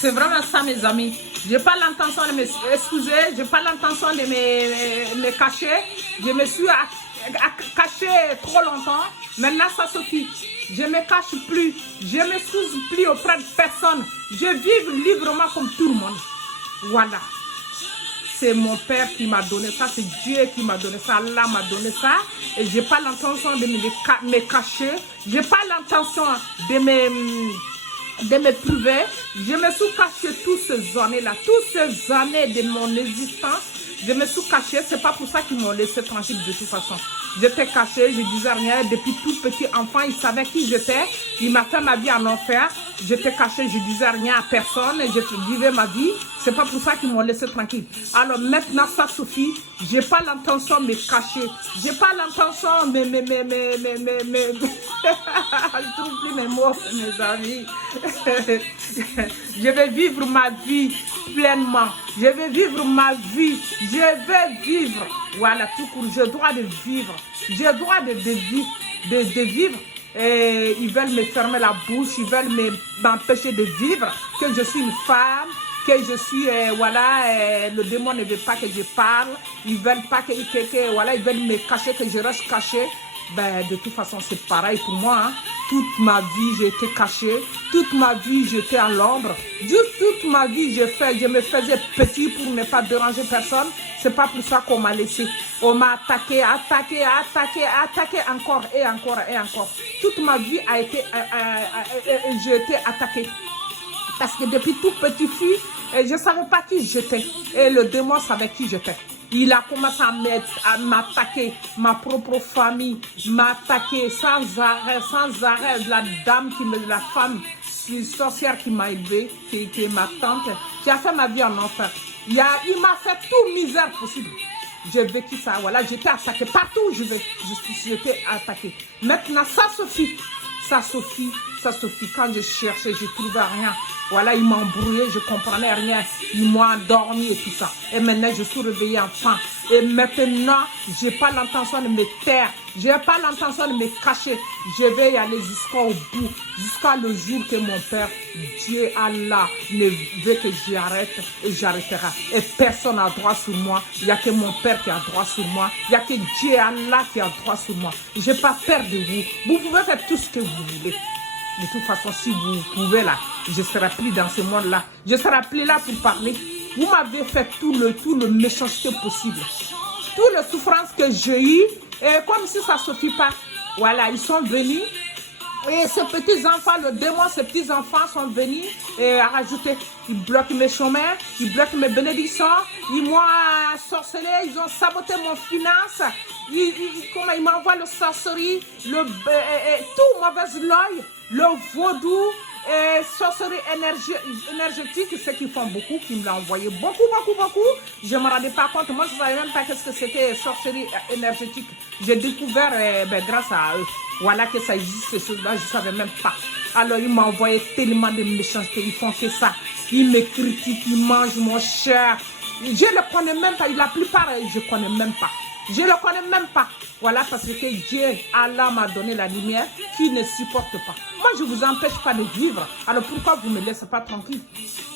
C'est vraiment ça, mes amis. Je n'ai pas l'intention de m'excuser, je n'ai pas l'intention de me cacher. Je me suis cachée trop longtemps. Maintenant, ça suffit. Je ne me cache plus. Je ne m'excuse plus auprès de personne. Je vis librement comme tout le monde. Voilà. C'est mon père qui m'a donné ça, c'est Dieu qui m'a donné ça, Allah m'a donné ça. Et je n'ai pas l'intention de me cacher. Je n'ai pas l'intention de me priver. Je me suis caché toutes ces années-là, toutes ces années de mon existence. Je me suis caché, c'est pas pour ça qu'ils m'ont laissé tranquille de toute façon. J'étais caché, je disais rien. Depuis tout petit enfant, il savait qui j'étais. Il m'a fait ma vie en enfer. J'étais caché, je disais rien à personne. Je vivais ma vie. C'est pas pour ça qu'ils m'ont laissé tranquille. Alors maintenant, ça suffit. J'ai pas l'intention de me cacher. J'ai pas l'intention de je trouve plus mes mots, mes amis. Je vais vivre ma vie pleinement. Je vais vivre ma vie. Je vais vivre. Voilà, tout court. J'ai le droit de vivre. J'ai le droit de vivre. Et ils veulent me fermer la bouche. Ils veulent m'empêcher de vivre. Que je suis une femme. Que je suis, voilà, le démon ne veut pas que je parle. Ils veulent pas voilà, ils veulent me cacher, que je reste caché. Ben, de toute façon, c'est pareil pour moi. Hein. Toute ma vie, j'ai été caché. Toute ma vie, j'étais à l'ombre. Toute ma vie, je me faisais petit pour ne pas déranger personne. C'est pas pour ça qu'on m'a laissé. On m'a attaqué encore et encore et encore. Toute ma vie a été, j'ai été attaquée. Parce que depuis tout petit fille, je ne savais pas qui j'étais. Et le démon savait qui j'étais. Il a commencé à m'attaquer, ma propre famille, m'attaquer sans arrêt. La femme, une sorcière qui m'a élevée, qui est ma tante, qui a fait ma vie en enfer. Il m'a fait toute misère possible. J'ai vécu ça, voilà, j'étais attaquée. Partout où je vais, j'étais attaquée. Maintenant, ça suffit. Ça suffit. Quand je cherchais, je ne trouvais rien. Voilà, ils m'ont embrouillé, je ne comprenais rien. Ils m'ont endormi et tout ça. Et maintenant, je suis réveillée enfin. Et maintenant, je n'ai pas l'intention de me taire. Je n'ai pas l'intention de me cacher. Je vais y aller jusqu'au bout. Jusqu'à le jour que mon Père, Dieu, Allah, ne veut que j'arrête. Et j'arrêterai. Et personne n'a droit sur moi. Il n'y a que mon Père qui a droit sur moi. Il n'y a que Dieu, Allah, qui a droit sur moi. Je n'ai pas peur de vous. Vous pouvez faire tout ce que vous voulez. De toute façon, si vous pouvez là, je ne serai plus dans ce monde-là. Je ne serai plus là pour parler. Vous m'avez fait tout le méchanceté possible. Toutes les souffrances que j'ai eues, et comme si ça ne suffit pas. Voilà, ils sont venus. Et ces petits-enfants, le démon, ces petits-enfants sont venus et rajouter. Ils bloquent mes chemins, ils bloquent mes bénédictions, ils m'ont sorcelé, ils ont saboté mon finance, ils m'envoient le sorcerie, tout mauvais l'œil, le vaudou, et sorcerie énergétique, ceux qui font beaucoup, qui me l'ont envoyé beaucoup. Je ne me rendais pas compte, moi je ne savais même pas qu'est-ce que c'était sorcerie énergétique. J'ai découvert grâce à eux. Voilà que ça existe, ces choses-là, je ne savais même pas. Alors, ils m'ont envoyé tellement de méchanceté, ils font que ça. Ils me critiquent, ils mangent mon cher. Je ne le connais même pas, la plupart, je ne connais même pas. Je ne le connais même pas. Voilà, parce que Dieu, Allah m'a donné la lumière qui ne supporte pas. Moi, je ne vous empêche pas de vivre. Alors, pourquoi vous ne me laissez pas tranquille?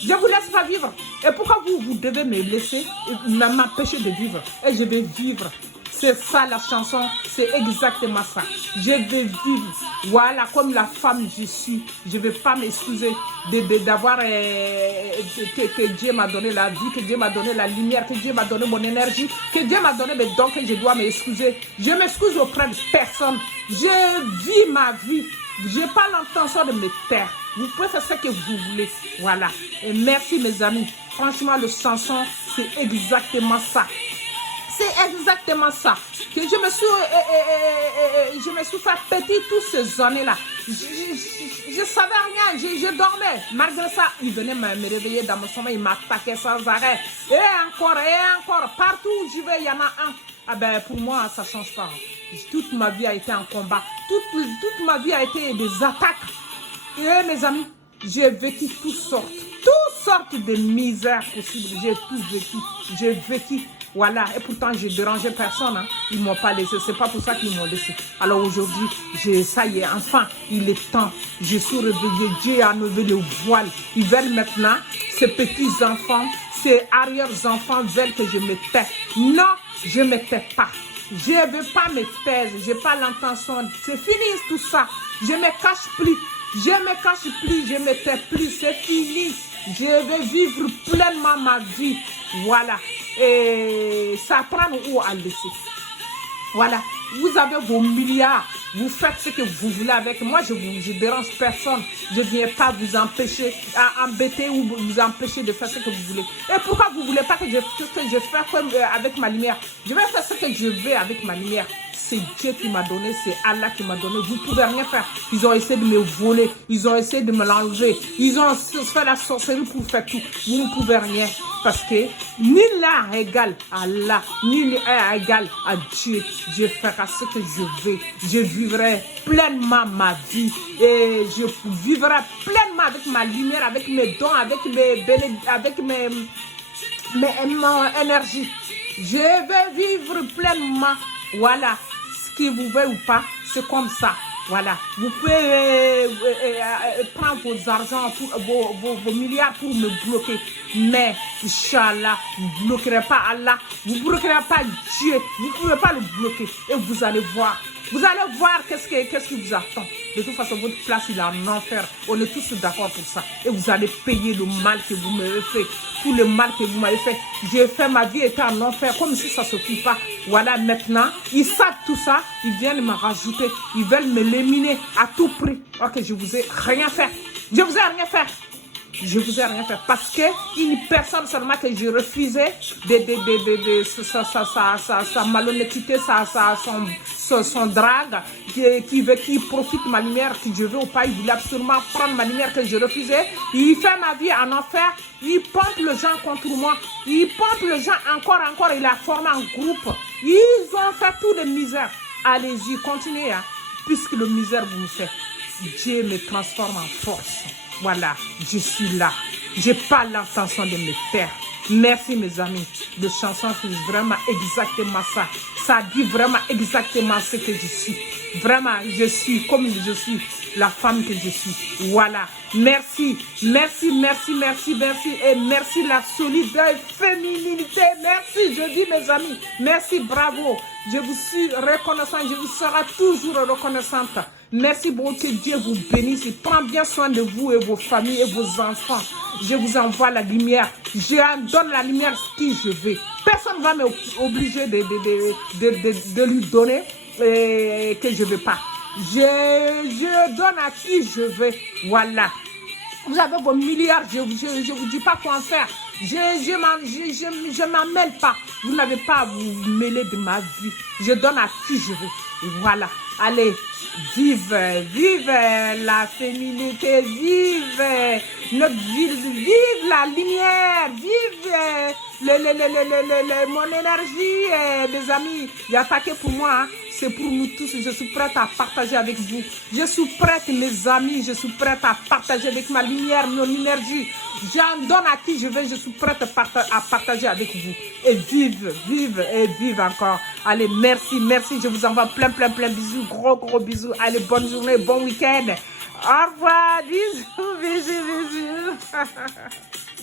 Je ne vous laisse pas vivre. Et pourquoi vous devez me laisser m'empêcher de vivre? Et je vais vivre. C'est ça la chanson, c'est exactement ça. Je vais vivre, voilà, comme la femme je suis. Je ne vais pas m'excuser d'avoir que Dieu m'a donné la vie, que Dieu m'a donné la lumière, que Dieu m'a donné mon énergie, que Dieu m'a donné mes dons, que je dois m'excuser. Je m'excuse auprès de personne. Je vis ma vie. Je n'ai pas l'intention de me taire. Vous pouvez faire ce que vous voulez. Voilà. Et merci mes amis. Franchement, le chanson, c'est exactement ça. C'est exactement ça. Que je me suis fait petit toutes ces années-là. Je ne savais rien, je dormais. Malgré ça, il venait me réveiller dans mon sommeil, il m'attaquait sans arrêt. Et encore. Partout où je vais, il y en a un. Ah ben, pour moi, ça ne change pas. Toute ma vie a été en combat. Toute ma vie a été des attaques. Et mes amis, j'ai vécu toutes sortes de misères possibles. J'ai tout vécu. J'ai vécu. Voilà, et pourtant, je dérangeais personne. Hein. Ils ne m'ont pas laissé. C'est pas pour ça qu'ils m'ont laissé. Alors aujourd'hui, ça y est, enfin, il est temps. Je suis réveillée. Dieu a enlevé le voile. Ils veulent maintenant, ces petits-enfants, ces arrière-enfants veulent que je me tais. Non, je ne me tais pas. Je ne veux pas me taire. Je n'ai pas l'intention. C'est fini tout ça. Je ne me cache plus. Je ne me cache plus. Je ne me tais plus. C'est fini. Je vais vivre pleinement ma vie. Voilà. Et ça prend où à laisser. Voilà. Vous avez vos milliards. Vous faites ce que vous voulez avec moi. Je ne dérange personne. Je ne viens pas vous empêcher, à embêter ou vous empêcher de faire ce que vous voulez. Et pourquoi vous ne voulez pas que je fasse comme avec ma lumière? Je vais faire ce que je veux avec ma lumière. C'est Dieu qui m'a donné, c'est Allah qui m'a donné. Vous ne pouvez rien faire. Ils ont essayé de me voler, ils ont essayé de me l'enlever. Ils ont fait la sorcellerie pour faire tout. Vous ne pouvez rien. Parce que ni là égale à Allah, ni là égale à Dieu. Je ferai ce que je veux. Je vivrai pleinement ma vie. Et je vivrai pleinement avec ma lumière, avec mes dons, avec mon énergie. Je vais vivre pleinement. Voilà, ce que vous voulez ou pas, c'est comme ça. Voilà, vous pouvez prendre vos argents, vos milliards pour me bloquer. Mais, Inch'Allah, vous ne bloquerez pas Allah, vous ne bloquerez pas Dieu, vous ne pouvez pas le bloquer. Et vous allez voir. Vous allez voir qu'est-ce qui vous attend. De toute façon, votre place, il est en enfer. On est tous d'accord pour ça. Et vous allez payer le mal que vous m'avez fait. Tout le mal que vous m'avez fait. J'ai fait ma vie était en enfer, comme si ça ne s'occupe pas. Voilà, maintenant, ils savent tout ça. Ils viennent me rajouter. Ils veulent me l'éliminer à tout prix. Ok, je vous ai rien fait. Je vous ai rien fait. Je vous ai rien fait parce que une personne seulement que je refusais sa malhonnêteté, son drague, qui profite de ma lumière, que je veux ou pas, il voulait absolument prendre ma lumière que je refusais. Il fait ma vie en enfer, il pompe les gens contre moi, il pompe les gens encore, il a formé un groupe. Ils ont fait tout de misère. Allez-y, continuez, hein, puisque le misère vous me fait. Dieu me transforme en force. Voilà, je suis là. Je n'ai pas l'intention de me taire. Merci mes amis. De chansons, c'est vraiment exactement ça. Ça dit vraiment exactement ce que je suis. Vraiment, je suis comme je suis, la femme que je suis. Voilà. Merci, merci, merci, merci, merci. Et merci la solidarité, féminité. Merci, je dis mes amis. Merci, bravo. Je vous suis reconnaissante, je vous serai toujours reconnaissante. Merci beaucoup, que Dieu vous bénisse. Il prend bien soin de vous et vos familles et vos enfants. Je vous envoie la lumière. Je donne la lumière qui je veux. Personne ne va m'obliger de lui donner que je ne veux pas. Je donne à qui je veux. Voilà. Vous avez vos milliards, je ne vous dis pas quoi en faire. Je m'en mêle pas. Vous n'avez pas à vous mêler de ma vie. Je donne à qui je veux. Voilà. Allez, vive la féminité, vive notre ville, vive la lumière, vive mon énergie, mes amis. Il y a pas que pour moi, hein. C'est pour nous tous. Je suis prête à partager avec vous. Je suis prête, mes amis, je suis prête à partager avec ma lumière, mon énergie. J'en donne à qui je veux, je suis prête à partager avec vous. Et vive encore. Allez, merci, je vous envoie plein bisous, gros bisous. Allez, bonne journée, bon week-end. Au revoir, bisous.